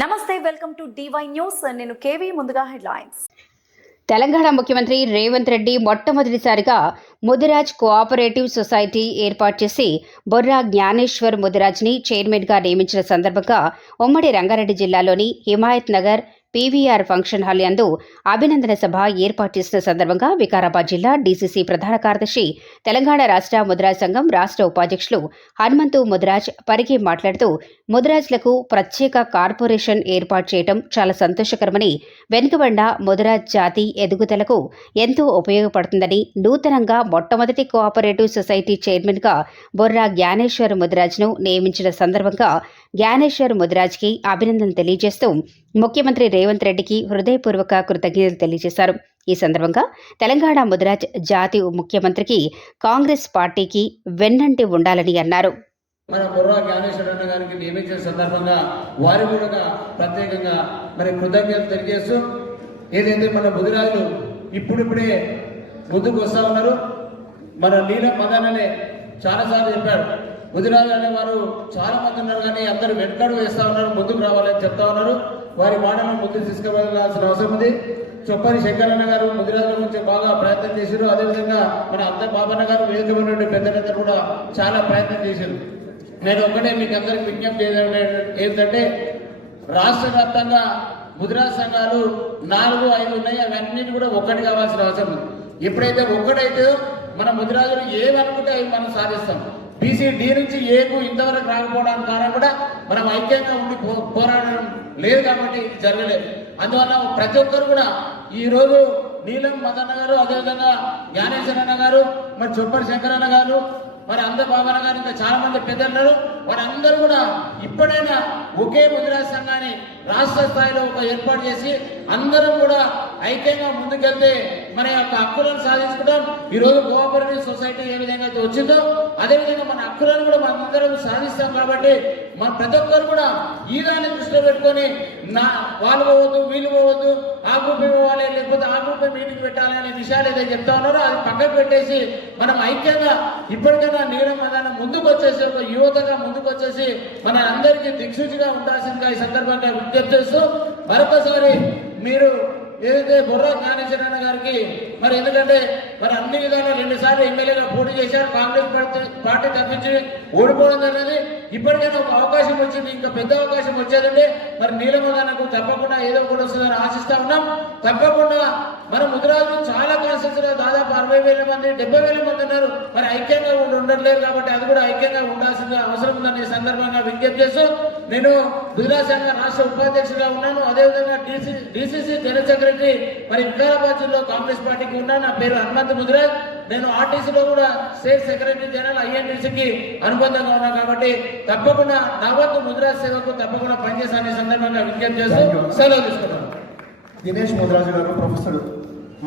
నమస్తే welcome to DY news నేను KV ముందుగా హెడ్లైన్స్. తెలంగాణ ముఖ్యమంత్రి రేవంత్ రెడ్డి మొట్టమొదటిసారిగా ముదిరాజ్ కోఆపరేటివ్ సొసైటీ ఏర్పాటు చేసి బొర్రా జ్ఞానేశ్వర్ ముదిరాజ్ని చైర్మన్గా నియమించిన సందర్భంగా ఉమ్మడి రంగారెడ్డి జిల్లాలోని Himayat Nagar PVR function hall యందు అభినందన సభ ఏర్పాటు చేసిన సందర్భంగా వికారాబాద్ జిల్లా డీసీసీ ప్రధాన కార్యదర్శి తెలంగాణ రాష్ట్ర ముదిరాజ్ సంఘం రాష్ట్ర ఉపాధ్యక్షులు హనుమంతు ముద్రాజ్ పరిగి మాట్లాడుతూ ముద్రాజ్లకు ప్రత్యేక కార్పొరేషన్ ఏర్పాటు చేయడం చాలా సంతోషకరమని వెనుకబడిన ముద్రాజ్ జాతి ఎదుగుదలకు ఎంతో ఉపయోగపడుతుందని నూతనంగా మొట్టమొదటి కోఆపరేటివ్ సొసైటీ చైర్మన్గా బొర్రా జ్ఞానేశ్వర్ ముద్రాజ్ను నియమించిన సందర్భంగా జ్ఞానేశ్వర్ ముదిరాజ్కి అభినందనలు తెలియజేస్తూ ముఖ్యమంత్రి రేవంత్ రెడ్డికి హృదయపూర్వక కృతజ్ఞతలు తెలియజేశారు. ఈ సందర్భంగా తెలంగాణ ముదిరాజ్ జాతి ముఖ్యమంత్రికి కాంగ్రెస్ పార్టీకి వెన్నంటి ఉండాలని అన్నారు. మన బుర్రా జ్ఞానేశ్వర అన్న గారికి నియమించిన సందర్భంగా వారి కూడా ప్రత్యేకంగా మరి కృతజ్ఞతలు తెలియజేస్తూ ఏదైతే మన బుధిరాజులు ఇప్పుడిప్పుడే ముందుకు వస్తా ఉన్నారు మన నీలం మదననే చాలాసార్లు చెప్పారు. గుజరాత్ ముదిరాజు అనేవారు చాలా మంది ఉన్నారు కానీ అందరూ వెనకడు వేస్తా ఉన్నారు ముందుకు రావాలని చెప్తా ఉన్నారు. వారి మాటలను ముందుకు తీసుకువెళ్ళాల్సిన అవసరం ఉంది. చొప్పరి శంకరన్న గారు ముదిరాజుల గురించి బాగా ప్రయత్నం చేశారు. అదేవిధంగా మన అంత బాబన్న గారు వేదికమైనటువంటి పెద్దలందరూ కూడా చాలా ప్రయత్నం చేశారు. నేను ఒక్కటే మీకు అందరికి విజ్ఞప్తి ఏంటంటే రాష్ట్ర వ్యాప్తంగా ముద్రా సంఘాలు నాలుగు ఐదు ఉన్నాయి. అవన్నిటి కూడా ఒక్కటి కావాల్సిన అవసరం ఉంది. ఎప్పుడైతే ఒక్కటైతే మన ముద్రాజులు ఏమనుకుంటే అవి మనం సాధిస్తాం. బీసీ డి నుంచి ఏకు ఇంతవరకు రాకపోవడానికి కారణం కూడా మనం ఐక్యంగా ఉండి పో- పోరాడడం లేదు కాబట్టి ఇది జరగలేదు. అందువల్ల ప్రతి ఒక్కరు కూడా ఈ రోజు నీలం మదన్న గారు అదేవిధంగా జ్ఞానేశ్వరన్న గారు మరి చొప్పరి శంకరన్న గారు మరి అంద బాబన్న గారు ఇంకా చాలా మంది పెద్దలు ఉన్నారు. వారందరూ కూడా ఇప్పుడైనా ఒకే ముద్రా సంఘాన్ని రాష్ట్ర స్థాయిలో ఒక ఏర్పాటు చేసి అందరం కూడా ఐక్యంగా ముందుకెళ్తే మన యొక్క హక్కులను సాధించుకుంటాం. ఈరోజు కోఆపరేటివ్ సొసైటీ ఏ విధంగా అయితే వచ్చిందో అదే విధంగా మన హక్కులను కూడా మనం అందరం సాధిస్తాం కాబట్టి మన ప్రతి ఒక్కరు కూడా ఈ దాన్ని దృష్టిలో పెట్టుకొని నా వాళ్ళు పోవద్దు వీళ్ళు పోవద్దు ఆ గ్రూప్ పోవాలి లేకపోతే ఆ గ్రూప్ మీటింగ్ పెట్టాలి అనే విషయాలు ఏదైతే చెప్తా ఉన్నారో అది పక్కకు పెట్టేసి మనం ఐక్యంగా ఇప్పటికైనా నీరం మదాన్ని ముందుకు వచ్చేసి ఒక యువతగా ముందుకు వచ్చేసి మన అందరికీ దిక్సూచిగా ఉండాల్సిందిగా ఈ సందర్భంగా విజ్ఞప్తి చేస్తూ మరొకసారి మీరు ఏదైతే బుర్రా జ్ఞానేశ్వరరావు గారికి మరి ఎందుకంటే మరి అన్ని విధాలు రెండు సార్లు ఎమ్మెల్యేగా పోటీ చేశారు కాంగ్రెస్ పార్టీ పార్టీ తప్పించి ఓడిపోవడం జరిగింది. ఇప్పటికైనా ఒక అవకాశం వచ్చింది ఇంకా పెద్ద అవకాశం వచ్చేదండి మరి నీలమదానకు తప్పకుండా ఏదో ఒకటి వస్తుందని ఆశిస్తా ఉన్నాం. తప్పకుండా మన ముద్రాజులు చాలా కాన్స్టిట్యూన్సీలో దాదాపు అరవై వేల మంది డెబ్బై వేల మంది ఉన్నారు. ఉండట్లేదు కాబట్టి అది కూడా ఐక్యంగా ఉండాల్సిన అవసరం ఉందని సందర్భంగా విజ్ఞప్తి చేస్తూ నేను గుజరాత్ సంఘ రాష్ట్ర ఉపాధ్యక్షుడిగా ఉన్నాను. అదేవిధంగా డీసీ డీసీసీ జనరల్ సెక్రటరీ మరి వికారాబాద్ జిల్లా కాంగ్రెస్ పార్టీకి ఉన్నాను నా పేరు హనుమంత్ ముదిరాజ్. నేను ఆర్టీసీలో కూడా స్టేట్ సెక్రటరీ జనరల్ ఐఎన్టీసీకి అనుబంధంగా ఉన్నాను కాబట్టి తప్పకుండా నా వంతు ముదిరాజ్ సేవకు తప్పకుండా పనిచేస్తాను సందర్భంగా విజ్ఞప్తి చేస్తూ సెలవు తీసుకున్నాను దినేష్ ముద్రాజు గారు ప్రొఫెసర్.